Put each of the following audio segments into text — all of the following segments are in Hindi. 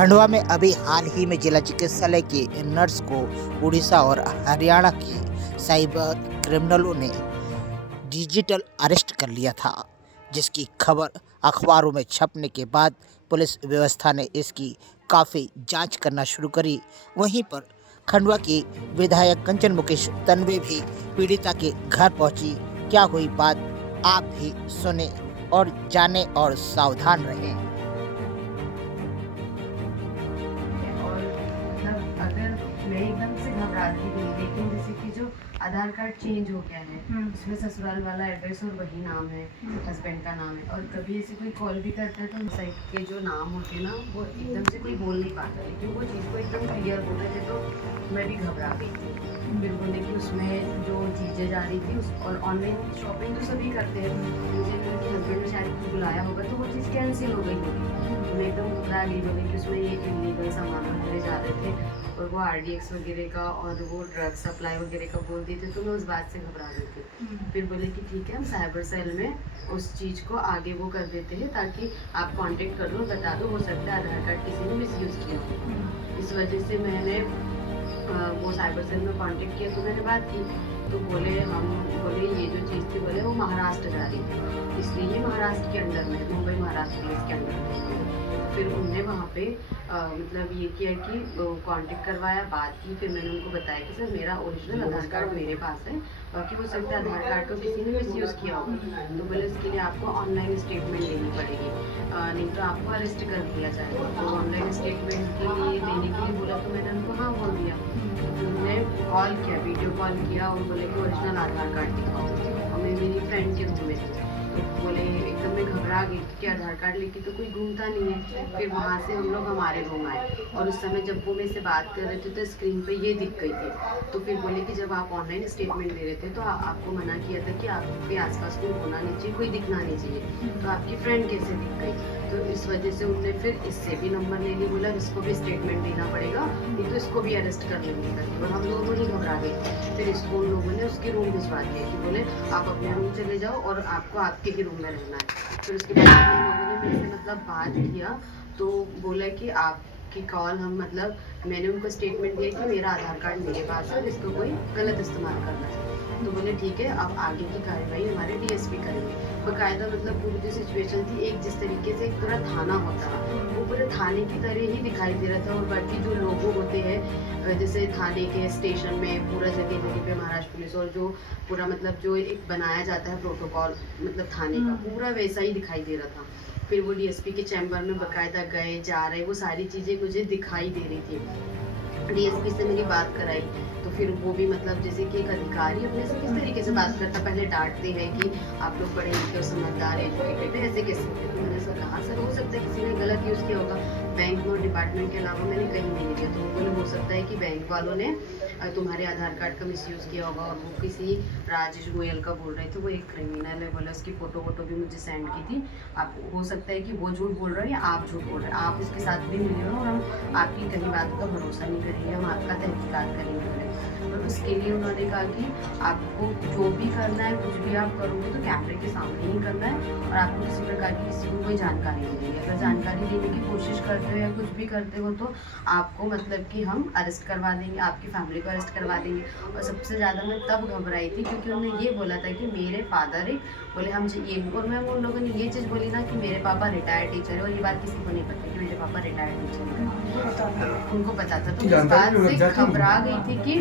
खंडवा में अभी हाल ही में जिला चिकित्सालय की नर्स को उड़ीसा और हरियाणा के साइबर क्रिमिनलों ने डिजिटल अरेस्ट कर लिया था, जिसकी खबर अखबारों में छपने के बाद पुलिस व्यवस्था ने इसकी काफ़ी जांच करना शुरू करी। वहीं पर खंडवा की विधायक कंचन मुकेश तन्वे भी पीड़िता के घर पहुंची। क्या हुई बात, आप भी सुने और जाने और सावधान रहें। और मतलब अगर मैं एकदम से घबराती थी, लेकिन जैसे कि जो आधार कार्ड चेंज हो गया है, उसमें ससुराल वाला एड्रेस और वही नाम है, हस्बैंड का नाम है, और कभी ऐसे कोई कॉल भी करता है तो साइड के जो नाम होते हैं ना, वो एकदम से कोई बोल नहीं पाता, लेकिन वो चीज़ को एकदम क्लियर बोल रहे थे तो मैं भी घबरा गई थी। फिर बोले कि उसमें जो चीज़ें जा रही थी उस और ऑनलाइन शॉपिंग तो सभी करते हैं, मुझे उनके हस्बैंड ने शायद कुछ बुलाया होगा तो वो चीज़ कैंसिल हो गई होगी। तो मैं एकदम घबरा गई, बोले कि उसमें ये इलीगल सामान वगैरह जा रहे थे और वो RDX वगैरह का और वो ड्रग सप्लाई वगैरह का बोल दिए थे, तो मैं उस बात से घबरा गई थी। फिर बोले कि ठीक है, हम साइबर सेल में उस चीज़ को आगे वो कर देते हैं ताकि आप कांटेक्ट कर लो, बता दो, हो सकता है आधार कार्ड किसी ने मिसयूज़ किया हो। इस वजह से मैंने वो साइबर सेल में कांटेक्ट किया, तो मैंने बात की, तो बोले ये जो चीज़ थी, बोले वो महाराष्ट्र जा रही थी, इसलिए ये महाराष्ट्र के अंडर में, मुंबई महाराष्ट्र पुलिस के अंडर में। फिर उनने वहाँ पे मतलब ये किया कि कांटेक्ट करवाया, बात की, फिर मैंने उनको बताया कि सर मेरा ओरिजिनल आधार कार्ड मेरे पास है, बाकी हो सकता है आधार कार्ड को किसी ने मिसयूज़ किया होगा, तो बोले उसके लिए आपको ऑनलाइन स्टेटमेंट देनी पड़ेगी, नहीं तो आपको अरेस्ट कर दिया जाएगा। तो ऑनलाइन स्टेटमेंट के लिए देने के लिए बोला, तो मैंने उनको हाँ बोल दिया। तो उन्होंने कॉल किया, वीडियो कॉल किया और बोले कि ओरिजिनल आधार कार्ड दिखाओ, और मैं मेरी फ्रेंड के रूम में थी, तो बोले एकदम मैं घबरा गई कि आधार कार्ड लेके तो कोई घूमता नहीं है। फिर वहाँ से हम लोग हमारे रूम आए और उस समय जब वो मेरे से बात कर रहे थे तो स्क्रीन पे ये दिख गई थी। तो फिर बोले कि जब आप ऑनलाइन स्टेटमेंट दे रहे थे तो आपको मना किया था कि आपके आसपास कोई होना नहीं चाहिए, कोई दिखना नहीं चाहिए, तो आपकी फ्रेंड कैसे दिख गई। तो इस वजह से उन्होंने फिर इससे भी नंबर ले लिया, बोला इसको भी स्टेटमेंट देना पड़ेगा, नहीं तो इसको भी अरेस्ट कर लेंगे करके, और हम लोगों ही घबरा गए। फिर इसको उन लोगों ने उसके रूम भिजवा दिया कि बोले आप अपने रूम चले जाओ और आपको आपके ही रूम में रहना है। फिर उसके बाद उन लोगों ने मेरे से मतलब बात किया, तो बोला कि आपकी कॉल हम मतलब मैंने उनको स्टेटमेंट दिया कि मेरा आधार कार्ड मेरे पास है, इसको कोई गलत इस्तेमाल करना है, तो बोले ठीक है, अब आगे की कार्रवाई हमारे DSP करेंगे। बकायदा मतलब पूरी जो सिचुएशन थी, एक जिस तरीके से एक पूरा थाना होता है वो पूरे थाने की तरह ही दिखाई दे रहा था, और बाकी जो लोग होते हैं जैसे थाने के स्टेशन में पूरा जगह जगह पे महाराष्ट्र पुलिस और जो पूरा मतलब जो एक बनाया जाता है प्रोटोकॉल मतलब थाने का, पूरा वैसा ही दिखाई दे रहा था। फिर वो DSP के चैम्बर में बकायदा गए जा रहे, वो सारी चीज़ें मुझे दिखाई दे रही थी। DSP से मेरी बात कराई, तो फिर वो भी मतलब जैसे कि एक अधिकारी अपने से किस तरीके से बात करता, पहले डांटते हैं कि आप लोग पढ़े लिखे और समझदार एजुकेटेड है, ऐसे कैसे होते। तो मैंने सर कहा, सर हो सकता है किसी ने गलत यूज़ किया होगा, बैंक और डिपार्टमेंट के अलावा मैंने कहीं नहीं किया। तो वो बोले हो सकता है कि बैंक वालों ने तुम्हारे आधार कार्ड का मिसयूज़ किया होगा, और वो किसी राजेश गोयल का बोल रहे थे, वो एक क्रिमिनल है, बोला उसकी फ़ोटो वोटो भी मुझे सेंड की थी, आप हो सकता है कि वो झूठ बोल रहा है या आप झूठ बोल रहे हैं, आप उसके साथ भी मिले हो और हम आपकी कहीं बात का भरोसा नहीं करेंगे, हम आपका तहकीकात करेंगे। और उसके लिए उन्होंने कहा कि आपको जो भी करना है, कुछ भी आप करोगे तो कैमरे के सामने ही करना है, और आपको किसी प्रकार की किसी को कोई जानकारी नहीं देनी। अगर जानकारी देने की कोशिश करते हो या कुछ भी करते हो तो आपको मतलब कि हम अरेस्ट करवा देंगे, आपकी फैमिली को अरेस्ट करवा देंगे। और सबसे ज़्यादा मैं तब घबराई थी क्योंकि उन्होंने ये बोला था कि मेरे फादर एक बोले हम ये, और मैं उन लोगों ने ये चीज़ बोली ना कि मेरे पापा रिटायर्ड टीचर है, और ये बात किसी को नहीं पता कि मेरे पापा रिटायर्ड टीचर है, उनको पता था। तो इस बात से घबरा गई थी कि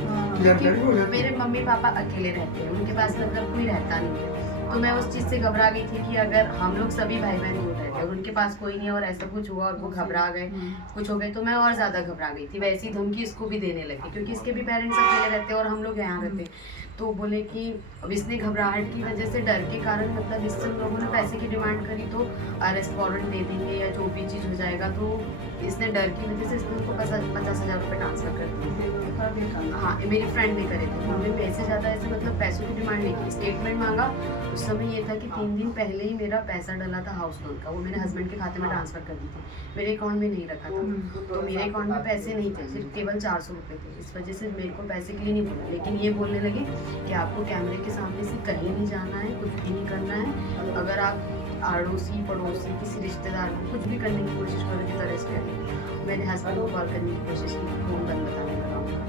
मेरे मम्मी पापा अकेले रहते हैं, उनके पास मतलब कोई रहता नहीं है। तो मैं उस चीज़ से घबरा गई थी कि अगर हम लोग सभी भाई बहन दूर रहते हैं और उनके पास कोई नहीं है और ऐसा कुछ हुआ और वो घबरा गए, कुछ हो गए, तो मैं और ज़्यादा घबरा गई थी। वैसी धमकी इसको भी देने लगी क्योंकि इसके भी पेरेंट्स अकेले रहते हैं और हम लोग यहाँ रहते हैं। तो बोले कि अब इसने घबराहट की वजह से, डर के कारण मतलब इससे उन लोगों ने पैसे की डिमांड करी तो अरेस्ट वारंट दे देंगे या जो भी चीज़ हो जाएगा, तो इसने डर की वजह से इसने उनको 50,000 रुपये ट्रांसफ़र कर दिए। हाँ, मेरी फ्रेंड ने करे थे, उन्होंने पैसे ज़्यादा ऐसे मतलब पैसों की डिमांड नहीं की, स्टेटमेंट मांगा। उस समय ये था कि 3 दिन पहले ही मेरा पैसा डला था हाउस लोन का, वो मेरे हस्बैंड के खाते में ट्रांसफ़र कर दी थी, मेरे अकाउंट में नहीं रखा था। तो मेरे अकाउंट में पैसे नहीं थे, सिर्फ केवल 400 रुपये थे। इस वजह से मेरे को पैसे के लिए नहीं बोला, लेकिन ये बोलने लगे कि आपको कैमरे के सामने से कहीं नहीं जाना है, कुछ भी नहीं करना है, अगर आप अड़ोसी पड़ोसी किसी रिश्तेदार को कुछ भी करने की कोशिश करोगे तो अरेस्ट करेंगे। मैंने हस्बैंड को कॉल करने की कोशिश की, फ़ोन बंद बताने लगा उनका,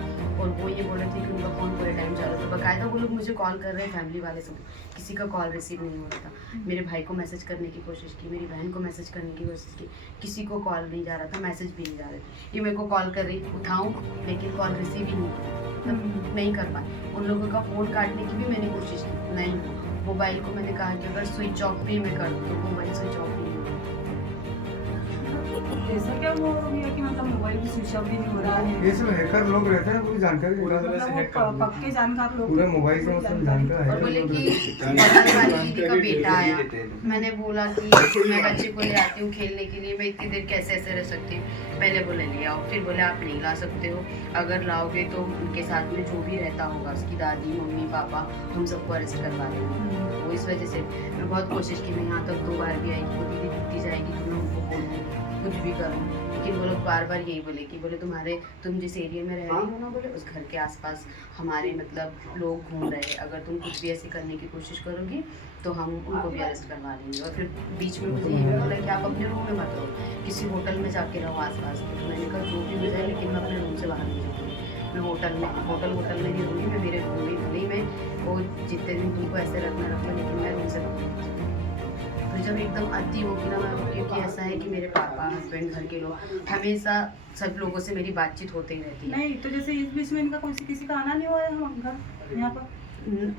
और वो ये बोल रहे थे कि उनका फ़ोन पूरे टाइम चालू था। बाकायदा वो लोग मुझे कॉल कर रहे हैं, फैमिली वाले सब, किसी का कॉल रिसीव नहीं हो रहा था। मेरे भाई को मैसेज करने की कोशिश की, मेरी बहन को मैसेज करने की कोशिश की, किसी को कॉल नहीं जा रहा था, मैसेज भी नहीं जा रहे थे। ये मेरे को कॉल कर रही, उठाऊँ लेकिन कॉल रिसीव ही नहीं हो रही, मतलब नहीं कर पाए। उन लोगों का फ़ोन काटने की भी मैंने कोशिश की, नहीं। मोबाइल को मैंने कहा कि अगर स्विच ऑफ भी मैं कर दूँ तो मोबाइल स्विच ऑफ नहीं हो रहा। ऐसा क्या वो हो गया कि मतलब मोबाइल भी स्विच ऑफ भी नहीं हो रहा है? ये सब हैकर लोग रहते हैं, पूरी जानकारी मतलब वो पक्के जानकार लोग पूरे मोबाइल से मतलब जानकारी और बोले कि बगल वाली दीदी का बेटा आया। मैंने बोला कि मैं बच्चे को ले आती हूँ खेलने के लिए, मैं इतनी देर कैसे ऐसे रह सकती हूँ। पहले बोले ले आओ, फिर बोले आप नहीं ला सकते हो, अगर लाओगे तो उनके साथ में जो भी रहता होगा, उसकी दादी मम्मी पापा, हम सबको अरेस्ट करवा देंगे। वो इस वजह से मैं बहुत कोशिश की, मैं यहाँ तक 2 बार भी आई, वो दीदी दिखती जाएगी तो मैं उनको बोलूँगी कुछ भी करूँ, लेकिन वो लोग बार बार यही बोले कि बोले तुम जिस एरिया में रह रही हो ना, बोले उस घर के आसपास हमारे मतलब लोग घूम रहे हैं, अगर तुम कुछ भी ऐसे करने की कोशिश करोगी तो हम उनको भी अरेस्ट करवा लेंगे। और फिर बीच में मुझे ये भी बोला कि आप अपने रूम में मत रहो, किसी होटल में जाके रहो आसपास। तो मैंने कहा जो भी हो जाए, लेकिन मैं अपने रूम से बाहर नहीं जाऊँगी, मैं होटल में नहीं रहूँगी, मैं मेरे रूम में भले ही मैं वो जितने दिन तुमको ऐसे रखना, लेकिन मैं रूम से बाहर नहीं जाऊँगी। तो जब एकदम अति होगी ना मैं, क्योंकि ऐसा है कि मेरे पापा हस्बैंड घर के लोग हमेशा सब लोगों से मेरी बातचीत होते ही रहती है। नहीं तो जैसे इस बीच में इनका किसी का आना नहीं हुआ है हम घर यहाँ पर?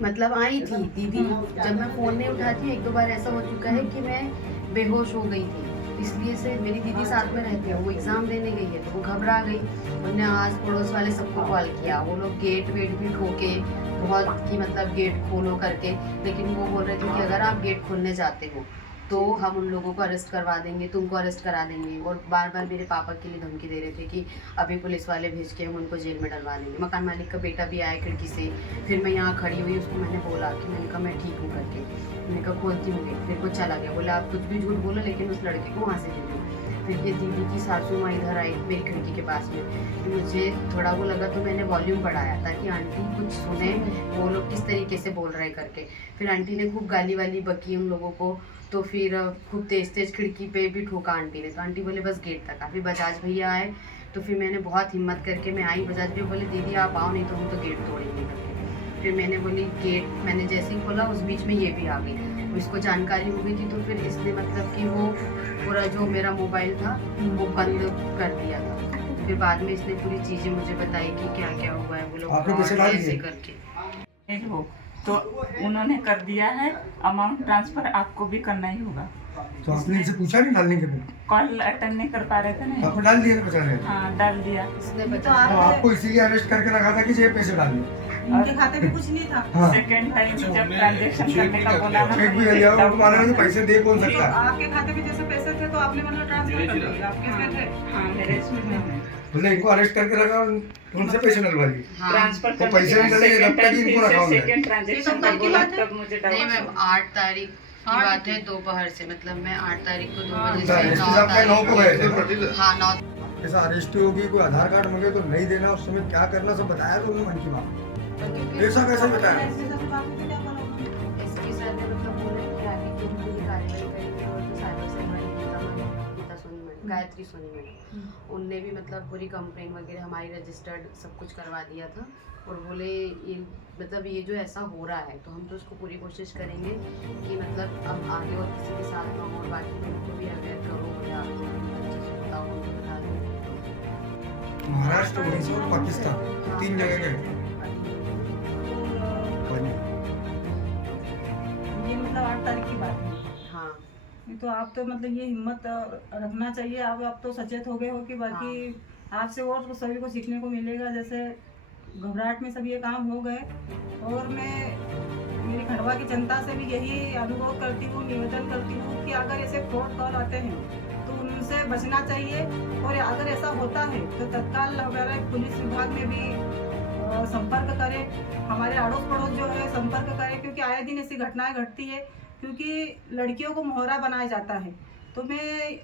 मतलब आई थी दीदी, जब मैं फ़ोन नहीं उठाती 1-2 बार ऐसा हो चुका है कि मैं बेहोश हो गई थी, इसलिए से मेरी दीदी साथ में रहती है, वो एग्ज़ाम देने गई है तो वो घबरा गई, उन्होंने आस पड़ोस वाले सबको कॉल किया, वो लोग गेट वेट भी ठोके बहुत कि मतलब गेट खोलो करके, लेकिन वो बोल रहे थे कि अगर आप गेट खोलने जाते हो तो हम उन लोगों को अरेस्ट करवा देंगे, तुमको अरेस्ट करा देंगे। और बार बार मेरे पापा के लिए धमकी दे रहे थे कि अभी पुलिस वाले भेज के हम उनको जेल में डलवा देंगे। मकान मालिक का बेटा भी आया खिड़की से, फिर मैं यहाँ खड़ी हुई, उसको मैंने बोला कि मैंने कहा मैं ठीक हूँ करके, मैंने कहा खोलती हूँ गेट, फिर वो चला गया, बोला आप कुछ भी झूठ बोलो लेकिन उस लड़के को वहाँ से दे दो। फिर ये दीदी की सासू माँ इधर आई मेरी खिड़की के पास में, फिर मुझे थोड़ा वो लगा तो मैंने वॉल्यूम बढ़ाया ताकि आंटी कुछ सुने वो लोग किस तरीके से बोल रहे करके। फिर आंटी ने खूब गाली वाली बकी उन लोगों को, तो फिर खूब तेज खिड़की पे भी ठोका आंटी ने, तो आंटी बोले बस गेट तक आ। फिर बजाज भैया आए तो फिर मैंने बहुत हिम्मत करके मैं आई, बजाज भैया बोले दीदी आप आओ नहीं तो हम तो गेट तोड़ेंगे करके। फिर मैंने बोली गेट, मैंने जैसे ही खोला उस बीच में ये भी आ गई, इसको जानकारी हो गई थी, तो फिर इसने मतलब कि वो पूरा जो मेरा मोबाइल था वो बंद कर दिया था। फिर बाद में इसने पूरी चीज़ें मुझे बताई कि क्या क्या हुआ है, वो लोग ऐसे करके हो तो उन्होंने कर दिया है, अमाउंट ट्रांसफर आपको भी करना ही होगा। तो आपने इनसे पूछा नहीं डालने के बाद? कॉल अटेंड नहीं कर पा रहे थे ना। आपने डाल दिया ना बेचारे? हाँ डाल दिया। इसने तो बताया तो आपको इसीलिए अरेस्ट करके रखा था कि ये पैसे डाल दिए? इनके खाते में कुछ नहीं था। हाँ। सेकेंड टाइम जब ट्रांजेक्शन करने का बोला ना, चेक भी कर लिया, उनको मालूम है कि पैसे दे कौन सकता है। आपके खाते में जैसे पैसे थे तो आपने मतलब ट्रांसफर कर दिए, आपके में थे। हाँ मेरे इसमें थे। बोले इनको अरेस्ट करके रखा, उनसे पैसे डलवा लिए। हाँ। ट्रांसफर तो पैसे नहीं डले, जब तक इनको रखा हुआ है। सेकेंड ट्रांजेक्शन ये कब की बोला बात है? तब मुझे नहीं डाउट मैम 8 तारीख की बात है दोपहर से, मतलब मैं 8 तारीख को 2 बजे से एसपी 9 साहब का 9 को गए तारीख, थे। हाँ 9 जैसा अरेस्ट होगी, कोई आधार कार्ड मांगे तो नहीं देना, उस समय क्या करना सब बताया तो उन्होंने मन की बात। ऐसा कैसे बताया? एसपी सर ने मतलब बोला कि आगे की हम पूरी कार्रवाई करेंगे, और जो साइबर सेल वाली गीता सोनी मैडम, गायत्री सोनी मैडम, उनने भी मतलब पूरी कंप्लेन वगैरह हमारी रजिस्टर्ड सब कुछ करवा दिया था। और बोले ये मतलब ये जो ऐसा हो रहा है तो हम तो उसको पूरी कोशिश करेंगे कि मतलब अब आगे और किसी के साथ ना हो, और बाकी लोगों को भी अवेयर करो, बोले आप लोग अच्छे से बताओ, उनको बता दो। महाराष्ट्र, उड़ीसा और पाकिस्तान 3 जगह गए। ये मतलब 8 तारीख की बात है। हाँ नहीं तो आप तो मतलब ये हिम्मत रखना चाहिए। आप तो सचेत हो गए हो कि बाकी आपसे और तो सभी को सीखने को मिलेगा। जैसे घबराहट में सब ये काम हो गए, और मैं मेरी खंडवा की जनता से भी यही अनुरोध करती हूँ, निवेदन करती हूँ कि अगर ऐसे फ्रॉड कॉल आते हैं तो उनसे बचना चाहिए, और अगर ऐसा होता है तो तत्काल हमारे पुलिस विभाग में भी संपर्क करें, हमारे अड़ोस पड़ोस जो है संपर्क करें, क्योंकि आए दिन ऐसी घटनाएं घटती है, क्योंकि लड़कियों को मोहरा बनाया जाता है। तो मैं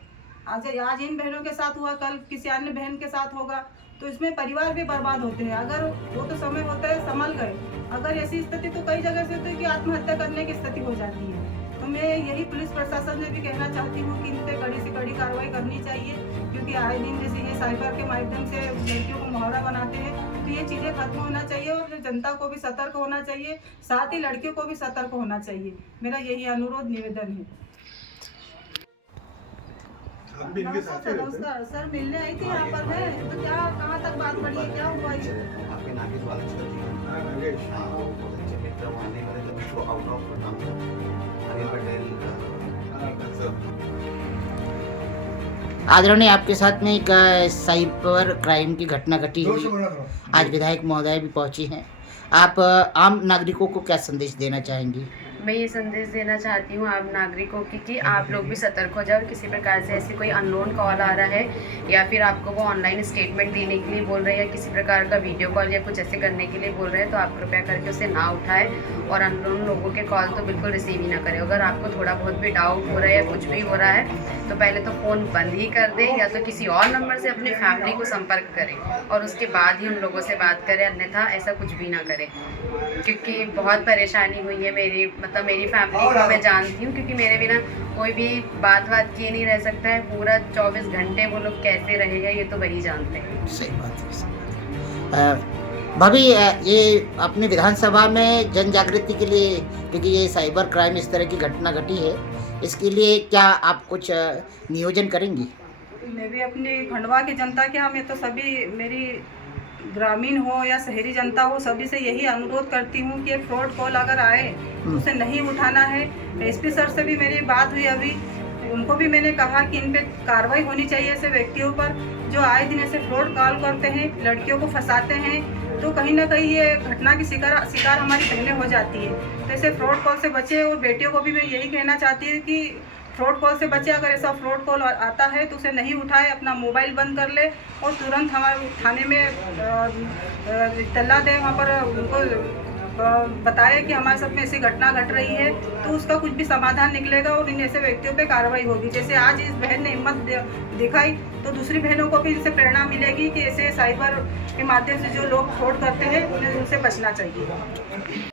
आज इन बहनों के साथ हुआ, कल किसी अन्य बहन के साथ होगा, तो इसमें परिवार भी बर्बाद होते हैं। अगर वो तो समय होता है संभल गए, अगर ऐसी स्थिति तो कई जगह से होती है कि आत्महत्या करने की स्थिति हो जाती है। तो तो मैं यही पुलिस प्रशासन से भी कहना चाहती हूँ कि इन पे कड़ी से कड़ी कार्रवाई करनी चाहिए, क्योंकि आए दिन जैसे ये साइबर के माध्यम से लड़कियों को मुहावरा बनाते हैं, तो ये चीज़ें खत्म होना चाहिए और जनता को भी सतर्क होना चाहिए, साथ ही लड़कियों को भी सतर्क होना चाहिए। मेरा यही अनुरोध निवेदन है। आप भी इनके साथ ही रहते हैं? नमस्कार सर, मिलने आई थी यहाँ पर है, तो क्या कहाँ तक बात बढ़ी है, क्या हुआ ये? आपके नागेश वाला करती है। हाँ, नागेश। हाँ, वो बहुत अच्छे मित्र वहाँ नहीं मिले जब उसको आउट ऑफ काम था। अनिल पटेल सर। आदरणीय, आपके साथ में एक साइबर क्राइम की घटना घटी जोर से हुई। बोलना थोड़ा। आज विधायक महोदय भी पहुंची हैं। आप आम नागरिकों को क्या संदेश देना चाहेंगी? मैं ये संदेश देना चाहती हूँ आप नागरिकों की कि आप लोग भी सतर्क हो जाओ। किसी प्रकार से ऐसी कोई अननोन कॉल आ रहा है या फिर आपको वो ऑनलाइन स्टेटमेंट देने के लिए बोल रहे हैं या किसी प्रकार का वीडियो कॉल या कुछ ऐसे करने के लिए बोल रहे हैं, तो आप कृपया करके उसे ना उठाएं और अननोन लोगों के कॉल तो बिल्कुल रिसीव ही ना करें। अगर आपको थोड़ा बहुत भी डाउट हो रहा है या कुछ भी हो रहा है तो पहले तो फ़ोन बंद ही कर दें या तो किसी और नंबर से अपनी फैमिली को संपर्क करें और उसके बाद ही उन लोगों से बात करें, अन्यथा ऐसा कुछ भी ना करें। क्योंकि बहुत परेशानी हुई है मेरी फैमिली को मैं जानती हूँ, क्योंकि मेरे बिना कोई भी बात किए नहीं रह सकता है। पूरा 24 घंटे वो लोग कैसे रहेगा ये तो वही जानते हैं। सही बात है, सही बात है। भाभी, ये अपनी विधानसभा में जन जागृति के लिए, क्योंकि ये साइबर क्राइम इस तरह की घटना घटी है, इसके लिए क्या आप कुछ नियोजन करेंगी? मैं भी अपनी खंडवा की जनता के, मैं तो सभी मेरी ग्रामीण हो या शहरी जनता हो, सभी से यही अनुरोध करती हूँ कि फ्रॉड कॉल अगर आए तो उसे नहीं उठाना है। एसपी सर से भी मेरी बात हुई अभी, उनको भी मैंने कहा कि इन पे कार्रवाई होनी चाहिए ऐसे व्यक्तियों पर जो आए दिन ऐसे फ्रॉड कॉल करते हैं, लड़कियों को फंसाते हैं। तो कहीं ना कहीं ये घटना की शिकार हमारी बहनें हो जाती है। तो ऐसे फ्रॉड कॉल से बचे और बेटियों को भी मैं यही कहना चाहती हूँ कि फ्रॉड कॉल से बचे। अगर ऐसा फ्रॉड कॉल आता है तो उसे नहीं उठाए, अपना मोबाइल बंद कर ले और तुरंत हमारे थाने में इत्तला दें, वहाँ पर उनको बताए कि हमारे साथ में ऐसी घटना घट रही है, तो उसका कुछ भी समाधान निकलेगा और इन ऐसे व्यक्तियों पे कार्रवाई होगी। जैसे आज इस बहन ने हिम्मत दिखाई तो दूसरी बहनों को भी इनसे प्रेरणा मिलेगी कि ऐसे साइबर के माध्यम से जो लोग फ्रॉड करते हैं उन्हें उनसे बचना चाहिए।